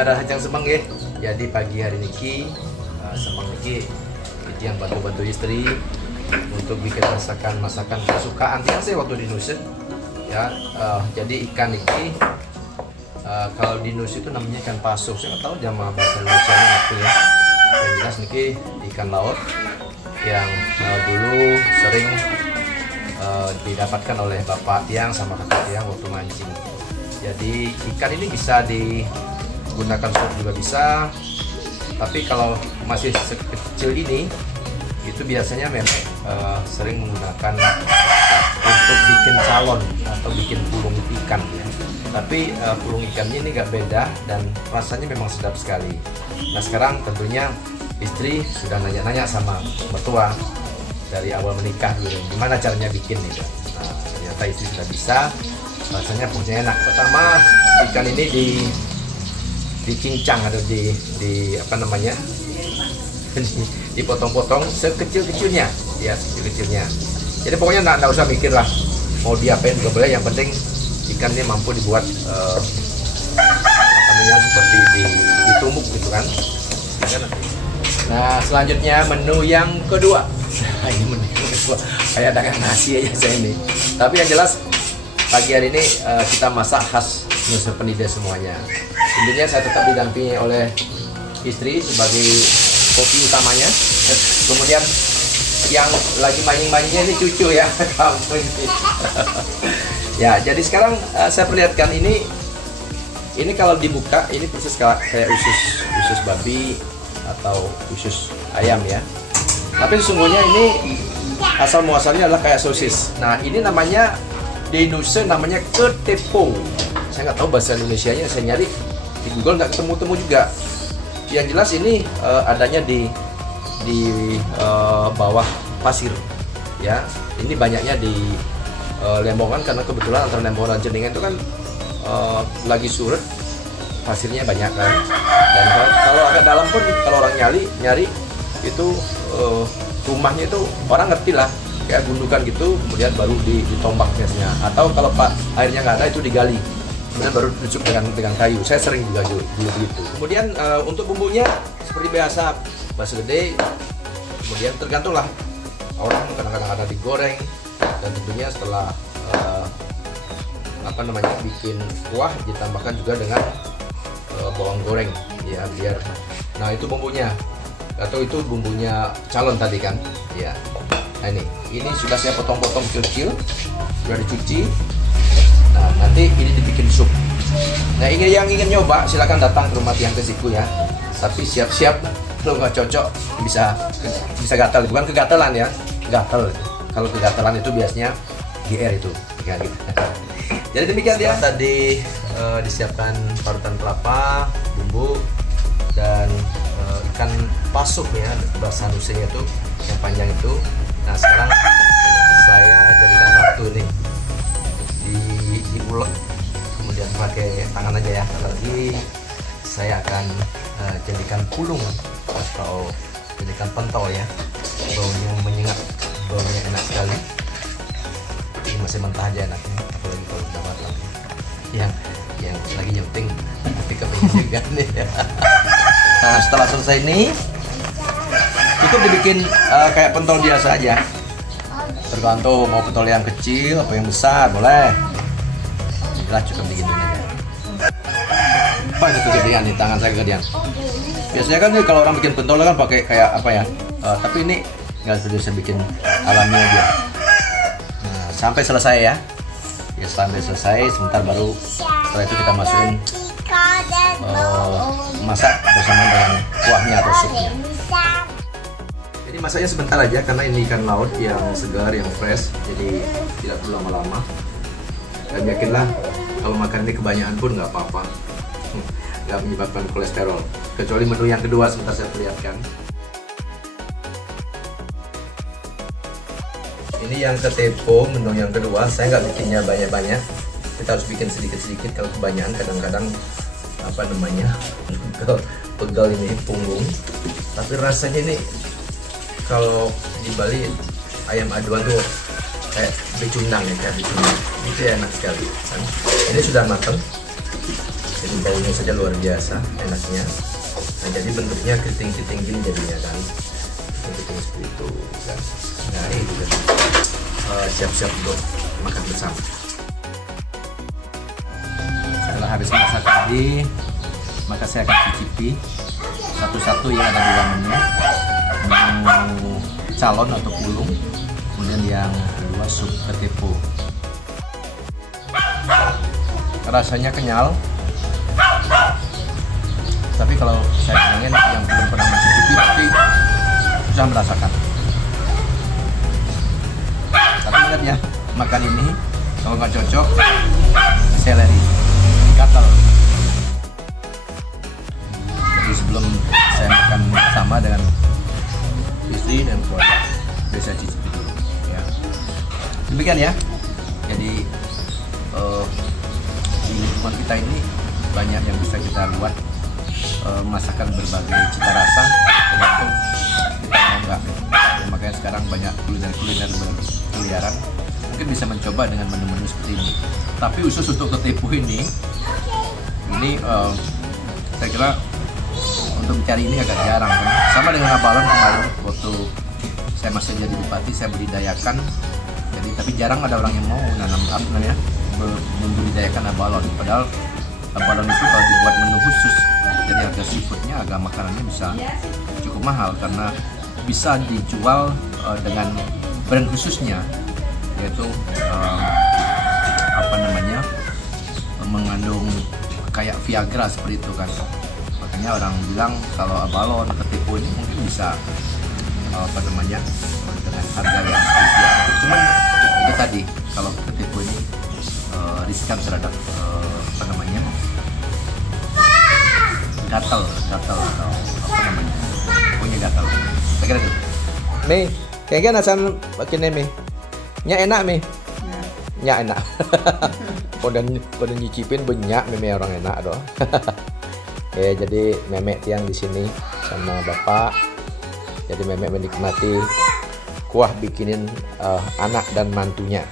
Rahajang semang ya. Jadi pagi hari ini semang ini yang bantu-bantu istri untuk bikin masakan kesukaan tiang sih waktu di Nusa ya. Jadi ikan ini kalau di Nusa itu namanya ikan pasuh. Saya nggak tahu jamaah bahasa Indonesia apa ya. Yang jelas ini ikan laut yang dulu sering didapatkan oleh bapak tiang sama kakak tiang waktu mancing. Jadi ikan ini bisa digunakan sup juga bisa, tapi kalau masih sekecil ini itu biasanya memang sering menggunakan untuk bikin calon atau bikin pulung ikan ya. Tapi pulung ikannya ini nggak beda dan rasanya memang sedap sekali. Nah sekarang tentunya istri sudah nanya-nanya sama mertua dari awal menikah dulu, gimana caranya bikin nih. Nah ternyata istri sudah bisa, rasanya punya enak. Pertama ikan ini dicincang atau di apa namanya dipotong-potong sekecil-kecilnya ya, sekecil-kecilnya. Jadi pokoknya nggak usah mikir lah mau diapain juga boleh, yang penting ikannya mampu dibuat namanya seperti ditumbuk gitu kan. Nah selanjutnya menu yang kedua. Ini menu kedua kayak dagang nasi aja saya ini, tapi yang jelas pagi hari ini kita masak khas Nusa Penida semuanya. Intinya saya tetap didampingi oleh istri sebagai koki utamanya. Kemudian yang lagi mancing-mancingnya ini cucu ya, kamu ini. Ya, jadi sekarang saya perlihatkan ini kalau dibuka ini persis kayak usus babi atau usus ayam ya. Tapi sesungguhnya ini asal muasalnya adalah kayak sosis. Nah, ini namanya di Nusa namanya ketepo. Saya nggak tahu bahasa Indonesianya, saya nyari di Google nggak ketemu juga. Yang jelas ini adanya di bawah pasir ya. Ini banyaknya di Lembongan karena kebetulan antara Lembongan dan Ceningan itu kan lagi surut, pasirnya banyak kan. Dan kalau agak dalam pun kalau orang nyari itu rumahnya itu orang ngerti lah, kayak gundukan gitu, kemudian baru ditombak biasanya. Atau kalau airnya nggak ada itu digali, kemudian baru dicucuk dengan kayu. Saya sering juga dulu begitu. Kemudian untuk bumbunya seperti biasa basa gede. Kemudian tergantung lah, orang kadang-kadang ada digoreng, dan tentunya setelah apa namanya bikin kuah ditambahkan juga dengan bawang goreng ya biar. Nah itu bumbunya, atau itu bumbunya calon tadi kan ya. Nah ini sudah saya potong-potong kecil, sudah dicuci. Nah nanti ini dibikin sup. Nah ini yang ingin nyoba silakan datang ke rumah tiang Tesiku ya. Tapi siap-siap kalau nggak cocok bisa gatal, bukan kegatalan ya, gatal. Kalau kegatalan itu biasanya GR itu ya, gitu. Jadi demikian dia tadi disiapkan parutan kelapa, bumbu dan ikan pasuh ya, bahasa Nusanya itu yang panjang itu. Nah sekarang saya jadikan satu nih, diulek, kemudian pakai tangan aja ya. Lagi saya akan jadikan pulung atau jadikan pentol ya. Baunya menyengat, baunya enak sekali. Ini masih mentah aja enaknya, apalagi kalau udah matang. Yang lagi nyemping tapi kepengen juga nih. Nah setelah selesai ini cukup dibikin kayak pentol biasa aja, tergantung mau pentol yang kecil apa yang besar boleh. Jelas cukup begini aja. Apa itu kegedean nih, tangan saya kegedean. Biasanya kan nih kalau orang bikin pentol kan pakai kayak apa ya, tapi ini nggak bisa bikin alami aja. Nah, sampai selesai ya. Ya sampai selesai, sebentar baru setelah itu kita masukin masak bersama dengan kuahnya atau supnya. Jadi masaknya sebentar aja karena ini ikan laut yang segar, yang fresh, jadi tidak perlu lama-lama. Dan yakinlah kalau makan ini kebanyakan pun nggak apa-apa, nggak menyebabkan kolesterol. Kecuali menu yang kedua sebentar saya perlihatkan. Ini yang ketepo, menu yang kedua. Saya nggak bikinnya banyak-banyak. Kita harus bikin sedikit-sedikit. Kalau kebanyakan kadang-kadang apa namanya pegal ini punggung. Tapi rasanya ini kalau di Bali ayam aduan tuh kayak becunang ya, kayak becunang. Itu ya enak sekali kan. Ini sudah matang. Jadi baunya saja luar biasa enaknya. Nah, jadi bentuknya keriting-keriting gini jadinya kan. Keriting seperti itu kan. Nah, ini kan. Siap-siap untuk makan bersama. Setelah habis masak tadi, maka saya akan cicipi satu-satu yang ada di dalamnya. Menu calon atau pulung, kemudian yang kedua sup ketepo. Rasanya kenyal, tapi kalau saya ingin yang belum pernah mencicipi pasti bisa merasakan. Tapi ingat ya, makan ini kalau nggak cocok, seleri, gatal. Jadi sebelum saya makan bersama dengan istri dan keluarga, bisa cicipi dulu. Ya. Demikian ya. Jadi di lingkungan kita ini banyak yang bisa kita buat, masakan berbagai cita rasa, tergantung kita mau nggak. Makanya sekarang banyak kuliner-kuliner berkeliaran, mungkin bisa mencoba dengan menu-menu seperti ini. Tapi khusus untuk ketepo ini saya kira untuk mencari ini agak jarang kan. Sama dengan abalon kemarin waktu saya masih jadi bupati, saya budidayakan. Jadi tapi jarang ada orang yang mau nanam membudidayakan abalon. Padahal abalon itu kalau dibuat menu khusus, jadi harga seafoodnya, harga makanannya bisa cukup mahal karena bisa dijual dengan brand khususnya, yaitu mengandung kayak Viagra seperti itu kan. Makanya orang bilang kalau abalon ketepo ini mungkin bisa dengan harga yang spesial. Cuman itu tadi, kalau ketepo ini riskan terhadap gatal atau punya gatal. Saya kira itu. Mi, kayaknya nasan pakai mi. Nya enak mi. Nya enak. Kodan nyicipin banyak meme orang enak doh. Ya, jadi memek tiang di sini sama bapak. Jadi memek menikmati kuah bikinin anak dan mantunya.